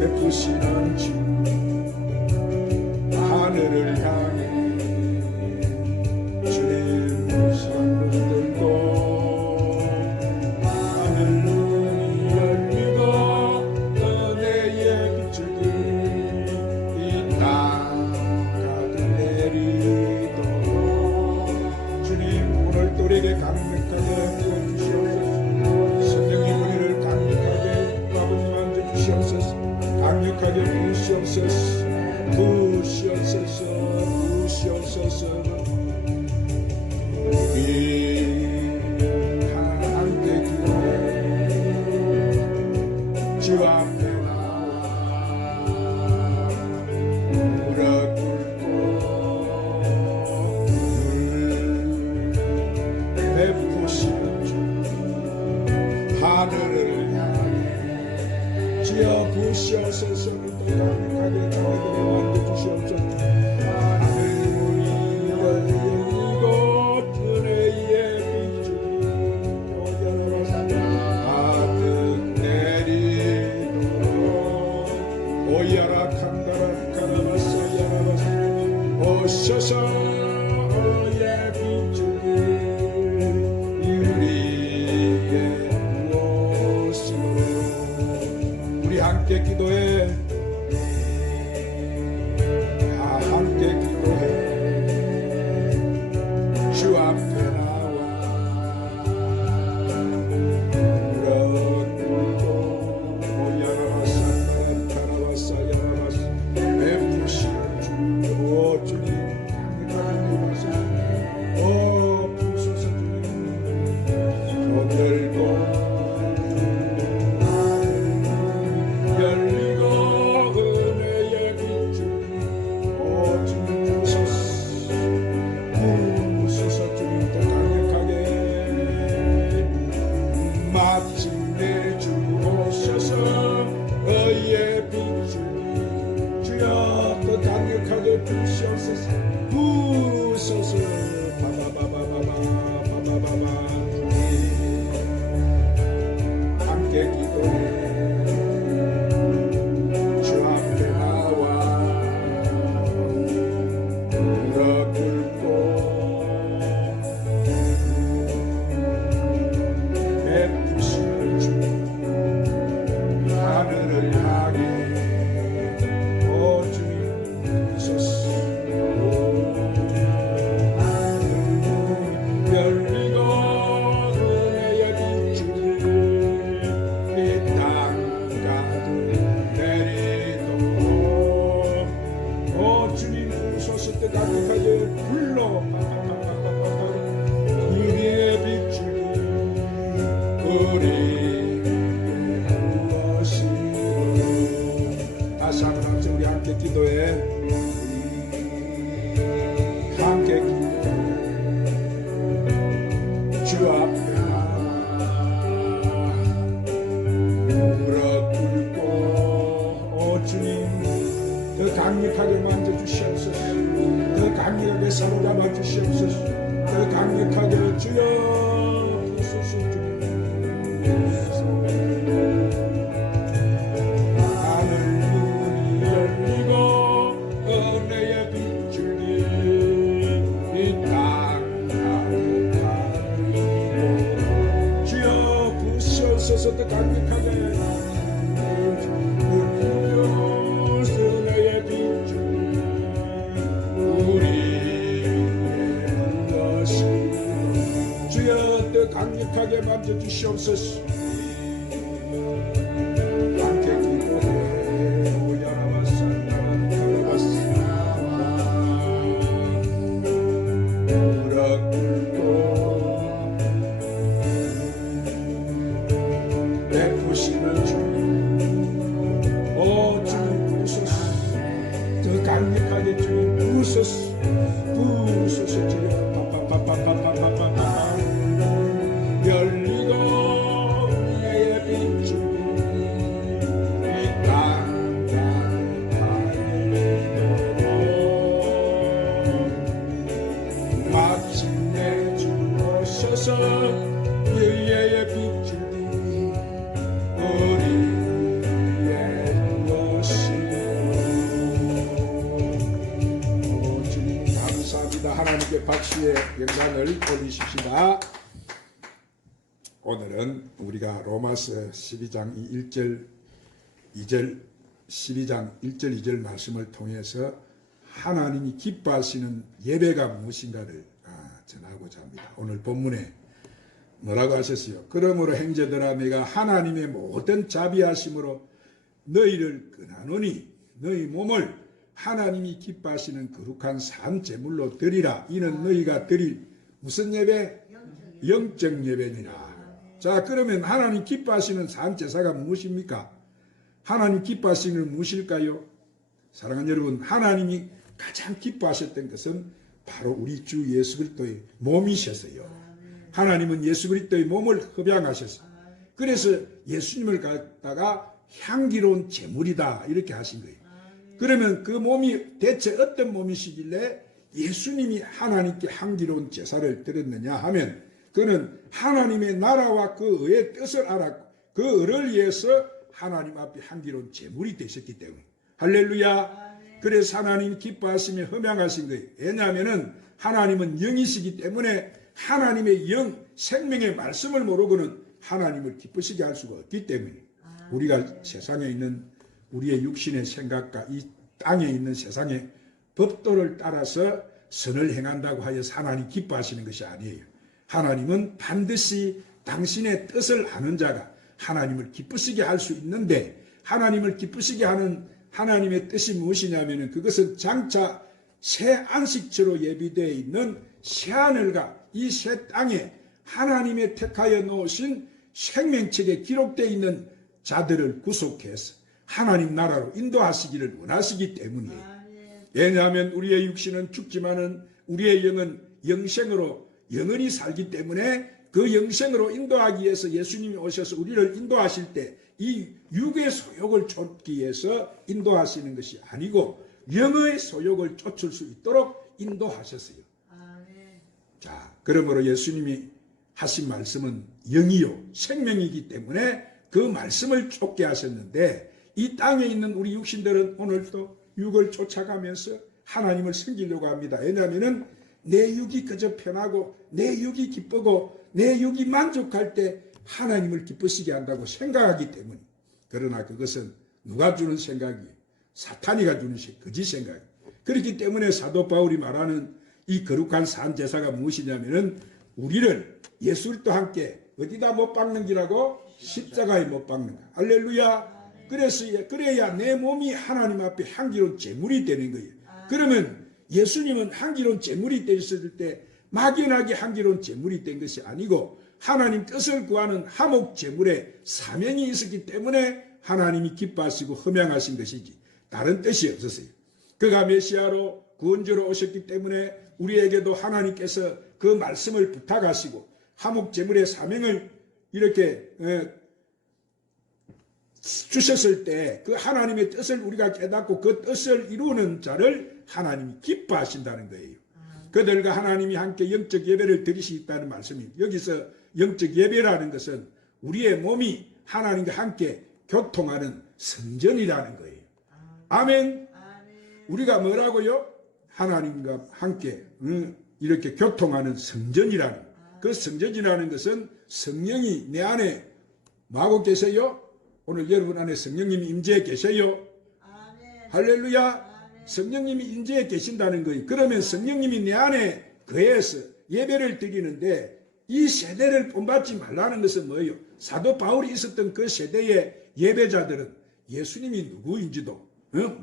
베푸시는 주 하늘을 향해 주님 손을 들고 하늘 문이 열리고 은혜의 빛줄기 이 땅 가득 내리도록 주님 오늘 또 우리에게 강력하게 부어주시옵소서. 성령님 우리를 강력하게 아버지 만져주시옵소서. 강력하게 부으시옵소서. 부으시옵소서. 부으시옵소서. 우리 함께 기도해 주 앞에 나와 무릎 꿇고 늘 베푸시는 주 하늘을 향해 주여 부으시옵소서. 또 강력하게 저희들을 만져주시옵소서. 하늘 문이 열리고 은혜의 빛줄이 가득 내리도록 오야라 칸다라 카라바사 야라바사 오셔서 오의 빛줄이 우리의 무엇으로 우리 함께 기도해. 함께 기도해 주 앞에 나와 무릎 꿇고 오야라바사 카라바사 야라바사 베푸시는 주 주님 강력하게 부으소서. 부으소서 주님 손 들고 열리고 은혜의 빛줄이 주님 부으소서. 주님 더 강력하게 마침내 주 오셔서 의의 빛줄이 주여 더 강력하게 부으시옵소서. 부으소서. 바바바바바바바바바바 함께 기도해 주 앞에 나와 무릎 꿇고 베푸시는 주 하늘을 향해 주님 부으소서. 열리고 은혜의 빛줄이 이 땅 가득 내리도록 주님 부으소서. 때 강력하게 불러 우리의 빛줄이 우리의 무엇이로 다시 한번 우리 함께 기도해. 함께 기도해 주 앞에 무릎 꿇고 주님 더 강력하게 만져주시옵소서. 더 강력하게 사로잡아 주시옵소서. 더 강력하게 주여 부으소서. 하늘 문이 열리고 은혜의 빛줄이 이 땅 가득하리로 주여 부으소서. 더 강력하게 은혜의 빛줄이 우리의 것이 주여 더 강력하게 만져주시옵소서. 함께 기도해 오야라바사 야라바사 무릎 꿇고 베푸시는 주님 주님 부으소서. 더 강력하게 주님 부으소서. 부으소서. 주여 파파파파파파파파 열리고 은혜의 빛줄이 이 땅 가득하리도록 마침내 주 오셔서 의의 빛줄이 우리의 아버지의 영광을 올리십시다. 오늘은 우리가 로마서 12장 1절 2절 12장 1절 2절 말씀을 통해서 하나님이 기뻐하시는 예배가 무엇인가를 전하고자 합니다. 오늘 본문에 뭐라고 하셨어요? 그러므로 형제들아 내가 하나님의 모든 자비하심으로 너희를 권하노니 너희 몸을 하나님이 기뻐하시는 거룩한 산 제물로 드리라. 이는 너희가 드릴 무슨 예배? 영적 예배니라. 자, 그러면 하나님 기뻐하시는 산 제사가 무엇입니까? 하나님 기뻐하시는 무엇일까요? 사랑하는 여러분, 하나님이 가장 기뻐하셨던 것은 바로 우리 주 예수 그리스도의 몸이셨어요. 하나님은 예수 그리스도의 몸을 협양하셨어요. 그래서 예수님을 갖다가 향기로운 제물이다 이렇게 하신 거예요. 그러면 그 몸이 대체 어떤 몸이시길래 예수님이 하나님께 향기로운 제사를 드렸느냐 하면 그는 하나님의 나라와 그 의의 뜻을 알았고 그 의를 위해서 하나님 앞에 향기로운 제물이 되셨기 때문에 할렐루야. 그래서 하나님 기뻐하시며 흠양하신 거예요. 왜냐하면 하나님은 영이시기 때문에 하나님의 영, 생명의 말씀을 모르고는 하나님을 기쁘시게 할 수가 없기 때문에 우리가 세상에 있는 우리의 육신의 생각과 이 땅에 있는 세상의 법도를 따라서 선을 행한다고 하여서 하나님 기뻐하시는 것이 아니에요. 하나님은 반드시 당신의 뜻을 아는 자가 하나님을 기쁘시게 할 수 있는데 하나님을 기쁘시게 하는 하나님의 뜻이 무엇이냐면 그것은 장차 새 안식처로 예비되어 있는 새하늘과 이 새 땅에 하나님의 택하여 놓으신 생명책에 기록되어 있는 자들을 구속해서 하나님 나라로 인도하시기를 원하시기 때문이에요. 왜냐하면 우리의 육신은 죽지만은 우리의 영은 영생으로 영원히 살기 때문에 그 영생으로 인도하기 위해서 예수님이 오셔서 우리를 인도하실 때 이 육의 소욕을 쫓기 위해서 인도하시는 것이 아니고 영의 소욕을 쫓을 수 있도록 인도하셨어요. 자, 그러므로 예수님이 하신 말씀은 영이요 생명이기 때문에 그 말씀을 쫓게 하셨는데 이 땅에 있는 우리 육신들은 오늘도 육을 쫓아가면서 하나님을 섬기려고 합니다. 왜냐하면 내 육이 그저 편하고 내 육이 기쁘고 내 육이 만족할 때 하나님을 기쁘시게 한다고 생각하기 때문에 그러나 그것은 누가 주는 생각이에요? 사탄이가 주는 거짓 생각이에요. 그렇기 때문에 사도 바울이 말하는 이 거룩한 산 제사가 무엇이냐면은 우리를 예수님과 함께 어디다 못 박는 기라고? 십자가에 못 박는 거야. 할렐루야. 그래야 내 몸이 하나님 앞에 향기로운 제물이 되는 거예요. 그러면 예수님은 향기로운 제물이 되셨을 때 막연하게 향기로운 제물이 된 것이 아니고 하나님 뜻을 구하는 화목 제물에 사명이 있었기 때문에 하나님이 기뻐하시고 흠양하신 것이지 다른 뜻이 없었어요. 그가 메시아로 구원주로 오셨기 때문에 우리에게도 하나님께서 그 말씀을 부탁하시고 화목 제물의 사명을 이렇게 주셨을 때 그 하나님의 뜻을 우리가 깨닫고 그 뜻을 이루는 자를 하나님이 기뻐하신다는 거예요. 그들과 하나님이 함께 영적 예배를 드리시겠다는 말씀입니다. 여기서 영적 예배라는 것은 우리의 몸이 하나님과 함께 교통하는 성전이라는 거예요. 아멘. 우리가 뭐라고요? 하나님과 함께 이렇게 교통하는 성전이라는 그 성전이라는 것은 성령이 내 안에 뭐하고 계세요? 오늘 여러분 안에 성령님이 임재해 계세요. 할렐루야. 성령님이 임재해 계신다는 거예요. 그러면 성령님이 내 안에 거해서 예배를 드리는데 이 세대를 본받지 말라는 것은 뭐예요? 사도 바울이 있었던 그 세대의 예배자들은 예수님이 누구인지도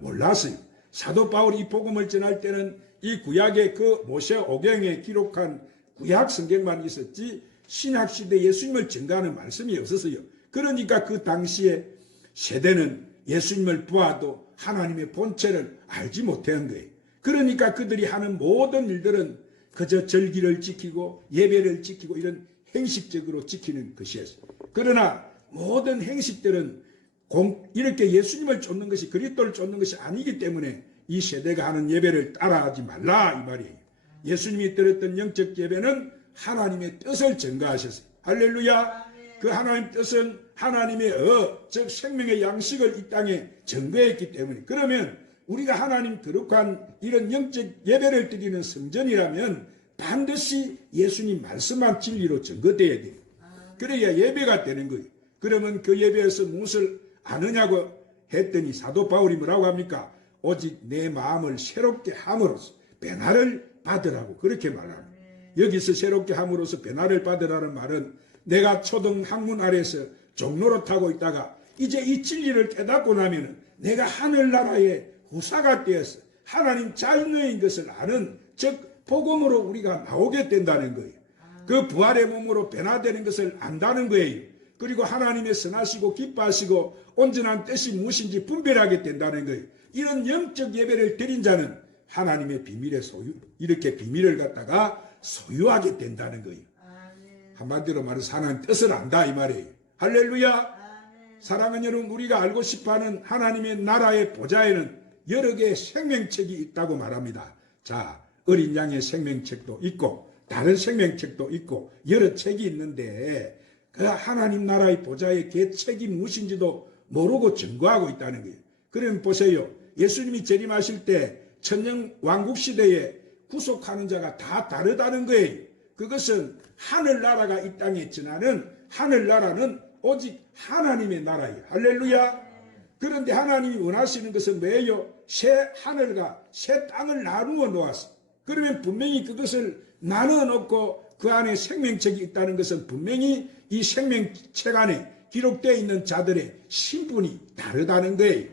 몰랐어요. 사도 바울이 이 복음을 전할 때는 이 구약의 그 모세 오경에 기록한 구약 성경만 있었지 신약 시대 예수님을 증거하는 말씀이 없었어요. 그러니까 그 당시에 세대는 예수님을 보아도 하나님의 본체를 알지 못한 거예요. 그러니까 그들이 하는 모든 일들은 그저 절기를 지키고 예배를 지키고 이런 행식적으로 지키는 것이었어요. 그러나 모든 행식들은 이렇게 예수님을 쫓는 것이 그리스도를 쫓는 것이 아니기 때문에 이 세대가 하는 예배를 따라하지 말라 이 말이에요. 예수님이 드렸던 영적 예배는 하나님의 뜻을 전가하셨어요. 할렐루야. 그 하나님 뜻은 하나님의 즉 생명의 양식을 이 땅에 전거했기 때문에 그러면 우리가 하나님 거룩한 이런 영적 예배를 드리는 성전이라면 반드시 예수님 말씀한 진리로 증거돼야 돼요. 그래야 예배가 되는 거예요. 그러면 그 예배에서 무엇을 아느냐고 했더니 사도 바울이 뭐라고 합니까? 오직 내 마음을 새롭게 함으로써 변화를 받으라고 그렇게 말합니다. 여기서 새롭게 함으로써 변화를 받으라는 말은 내가 초등 학문 아래에서 종로로 타고 있다가 이제 이 진리를 깨닫고 나면 내가 하늘나라의 후사가 되어서 하나님 자녀인 것을 아는, 즉 복음으로 우리가 나오게 된다는 거예요. 그 부활의 몸으로 변화되는 것을 안다는 거예요. 그리고 하나님의 선하시고 기뻐하시고 온전한 뜻이 무엇인지 분별하게 된다는 거예요. 이런 영적 예배를 드린 자는 하나님의 비밀의 소유, 이렇게 비밀을 갖다가 소유하게 된다는 거예요. 한마디로 말해서 하나님 뜻을 안다 이 말이에요. 할렐루야. 사랑하는 여러분, 우리가 알고 싶어하는 하나님의 나라의 보좌에는 여러 개의 생명책이 있다고 말합니다. 자, 어린 양의 생명책도 있고 다른 생명책도 있고 여러 책이 있는데 그 하나님 나라의 보좌의 계책이 무엇인지도 모르고 증거하고 있다는 거예요. 그러면 보세요. 예수님이 재림하실 때 천년 왕국 시대에 구속하는 자가 다 다르다는 거예요. 그것은 하늘나라가 이 땅에 지나는 하늘나라는 오직 하나님의 나라예요. 할렐루야. 그런데 하나님이 원하시는 것은 뭐예요? 새 하늘과 새 땅을 나누어 놓았어. 그러면 분명히 그것을 나누어 놓고 그 안에 생명책이 있다는 것은 분명히 이 생명책 안에 기록되어 있는 자들의 신분이 다르다는 거예요.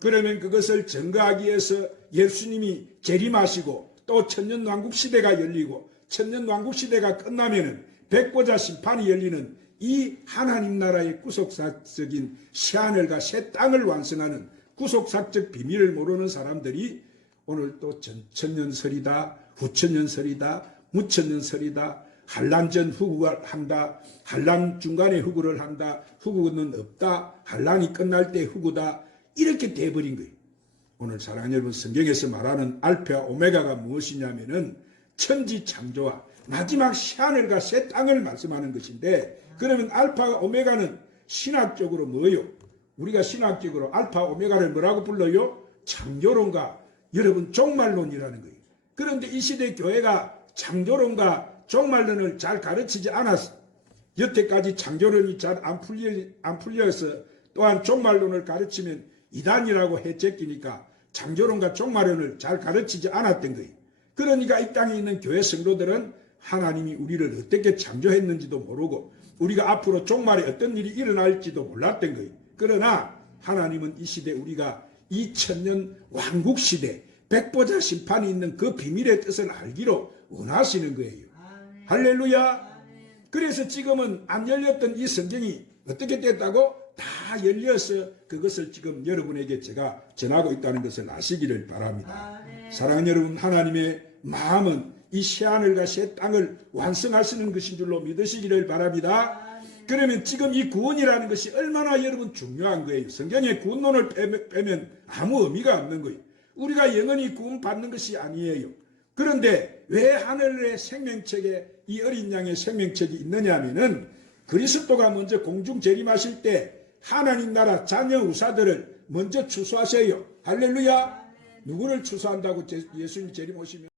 그러면 그것을 증거하기 위해서 예수님이 재림하시고 또 천년왕국 시대가 열리고 천년왕국 시대가 끝나면은 백보자 심판이 열리는 이 하나님 나라의 구속사적인 새하늘과 새 땅을 완성하는 구속사적 비밀을 모르는 사람들이 오늘 또 천년설이다, 후천년설이다, 무천년설이다, 한란전 후구를 한다, 한란 중간에 후구를 한다, 후구는 없다, 한란이 끝날 때 후구다, 이렇게 돼버린 거예요. 오늘 사랑하는 여러분, 성경에서 말하는 알파 오메가가 무엇이냐면은 천지 창조와 마지막 새하늘과 새 땅을 말씀하는 것인데, 그러면 알파 오메가는 신학적으로 뭐예요? 우리가 신학적으로 알파 오메가를 뭐라고 불러요? 창조론과 여러분 종말론이라는 거예요. 그런데 이 시대 교회가 창조론과 종말론을 잘 가르치지 않았어. 여태까지 창조론이 잘 안 풀려서 또한 종말론을 가르치면 이단이라고 해제끼니까 창조론과 종말론을 잘 가르치지 않았던 거예요. 그러니까 이 땅에 있는 교회 성도들은 하나님이 우리를 어떻게 창조했는지도 모르고 우리가 앞으로 종말에 어떤 일이 일어날지도 몰랐던 거예요. 그러나 하나님은 이 시대 우리가 2000년 왕국 시대 백보자 심판이 있는 그 비밀의 뜻을 알기로 원하시는 거예요. 할렐루야. 그래서 지금은 안 열렸던 이 성경이 어떻게 됐다고? 다 열려서 그것을 지금 여러분에게 제가 전하고 있다는 것을 아시기를 바랍니다. 사랑하는 여러분, 하나님의 마음은 이 새하늘과 새 땅을 완성하시는 것인 줄로 믿으시기를 바랍니다. 그러면 지금 이 구원이라는 것이 얼마나 여러분 중요한 거예요. 성경에 구원론을 빼면 아무 의미가 없는 거예요. 우리가 영원히 구원받는 것이 아니에요. 그런데 왜 하늘의 생명책에 이 어린 양의 생명책이 있느냐 하면은 그리스도가 먼저 공중 재림하실 때 하나님 나라 자녀 우사들을 먼저 추수하세요. 할렐루야. 누구를 추수한다고 예수님 재림 오시면